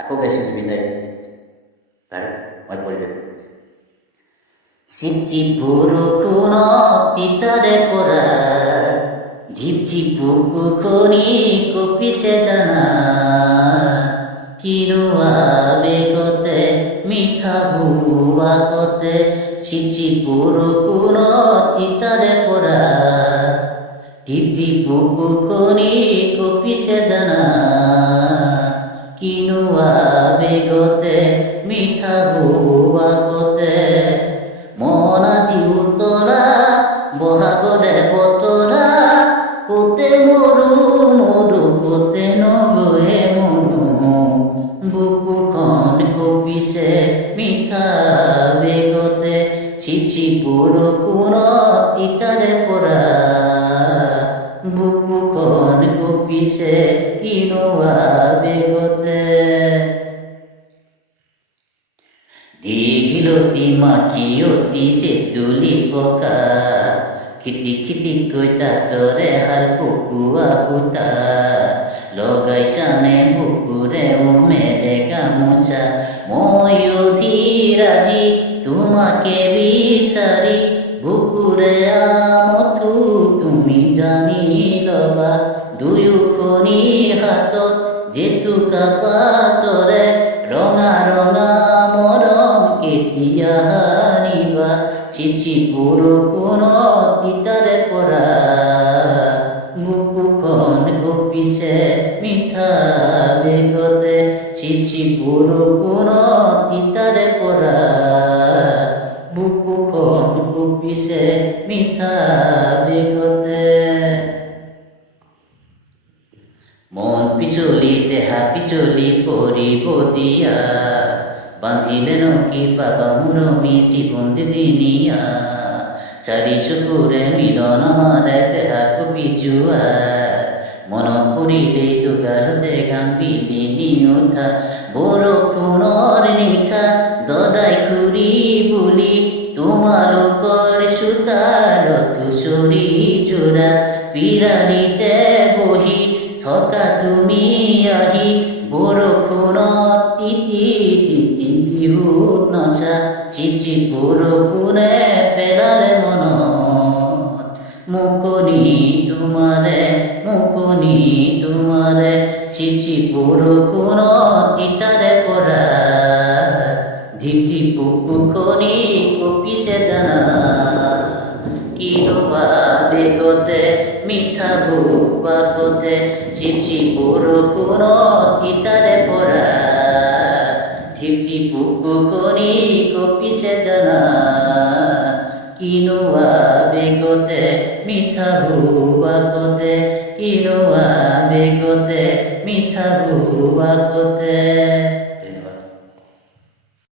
আকৌ গাইছোঁ জুবিন দাই তাৰ মই পৰিৱেশ চিপ চিপ বৰষুণত তিতাৰে পৰা ঝিপ ঝিপ বুকুখনি কঁপিছে জানা কিনো আবেগতে মিঠা বুৱাকতে চিপ চিপ বৰষুণত তিতাৰে পৰা ঝিপ ঝিপ বুকুখনি কঁপিছে জানা কিনো আবেগতে মিঠা বুৱাকতে মন আজি উতৰা বহাগৰে বতৰা কোতে মৰু মৰু কোতে নগয়ে মনো বুকুখন কঁপিছে মিঠা বেগতে চিপ চিপ বৰষুণত তিতাৰে পৰা বুকুখন কঁপিছে কিনো আবেগতে দীঘিলতি মাখিয়তি যে তুলি পকা খিটি খিটি কৈতা তৰে হাল পকুৱা সূতা লগাইছানে বুকুৰে উমেৰে গামোচা ময়ো ধীৰাজি তোমাকে বিচাৰি বুকুৰে আমঠু তুমি জানি লবা দুয়োখনি হাতত জেতুকা পাতৰে ৰঙা ৰঙা মৰম কেতিয়া হানিবা চিপ চিপ বৰষুণত তিতাৰে পৰা বুকুখন কঁপিছে মিঠা বেগতে চিপ চিপ বৰষুণত তিতাৰে পৰা বুকুখন কঁপিছে মিঠা বেগতে মন পিছলি দেহা পিছলি পৰিব দিয়া বান্ধিলেনো কি পাবা মুৰমি জীৱন দিদিনিয়া চাৰি চকুৰে মিলন আমাৰে দেহা কপি যোৱা মনত পৰিলেই তোগাৰতে গান বিলিনি উঠা বৰষুণৰ নিশা দদাই খুৰি বুলি তোমালোকৰ চোতালত চৰি যোৰা পিৰালিতে বহি থকা তুমি আহি বৰষুণত তিতি তিতি বিহুত নচা চিপ চিপ বৰষুণে পেলালে মনত মুকনি তোমাৰে চিপ চিপ বৰষুণত তিতাৰে পৰা ধিপ ধিপ বুকুখনি কঁপিছে জানা কিনো আবেগতে মিঠা বুৱাকতে চিপ চিপ বৰষুণত তিতাৰে পৰা ধিপ ধিপ বুকুখনি কঁপিছে জানা কিনো আবেগতে মিঠা বুৱাকতে কিনো আবেগতে মিঠা বুৱাকতে